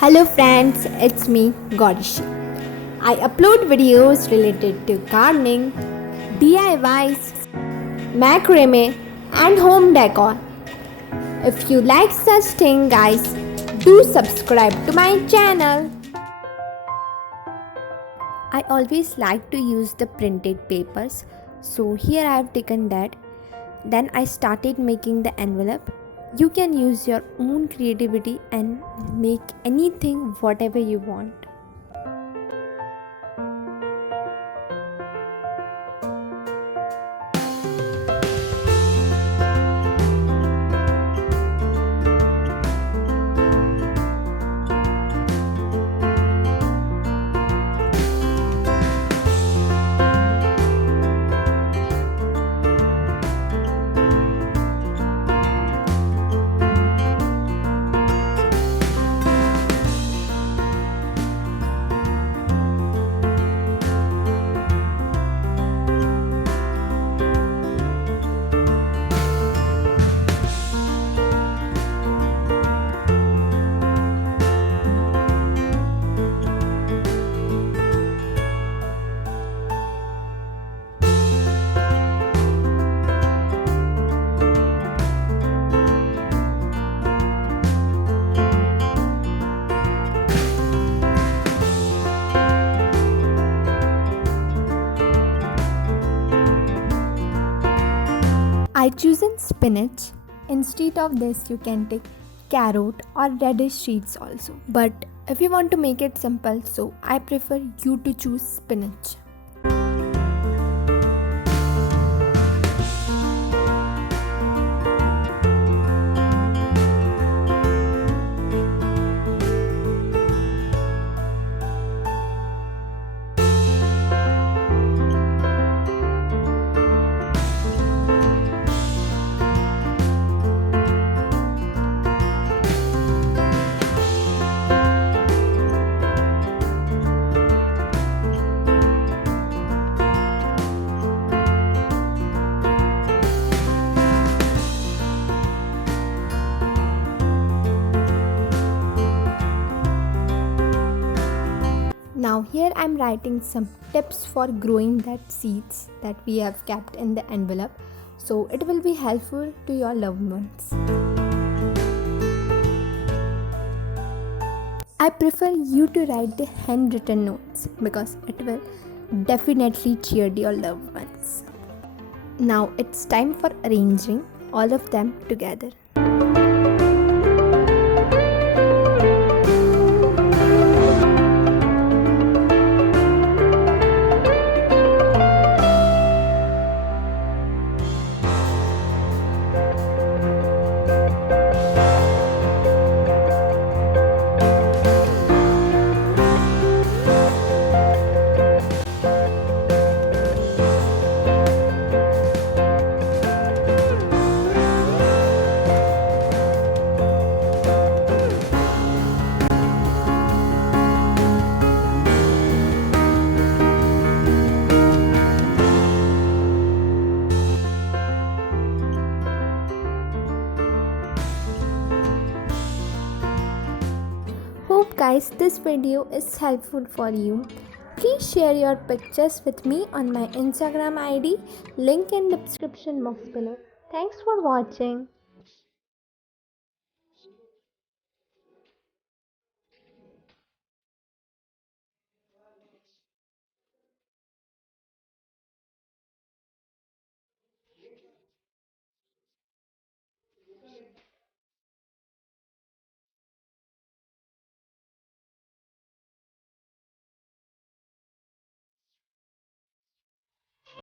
Hello friends, it's me Gourisha. I upload videos related to gardening, DIYs, macrame and home decor. If you like such things guys, do subscribe to my channel. I always like to use the printed papers, so here I have taken that. Then I started making the envelope. You can use your own creativity and make anything whatever you want. I chosen spinach. Instead of this you can take carrot or radish seeds also. But if you want to make it simple, so I prefer you to choose spinach. Now here I am writing some tips for growing that seeds that we have kept in the envelope, so it will be helpful to your loved ones. I prefer you to write the handwritten notes because it will definitely cheer your loved ones. Now it's time for arranging all of them together. Hope guys this video is helpful for you. Please share your pictures with me on my Instagram ID, link in description box below. Thanks for watching.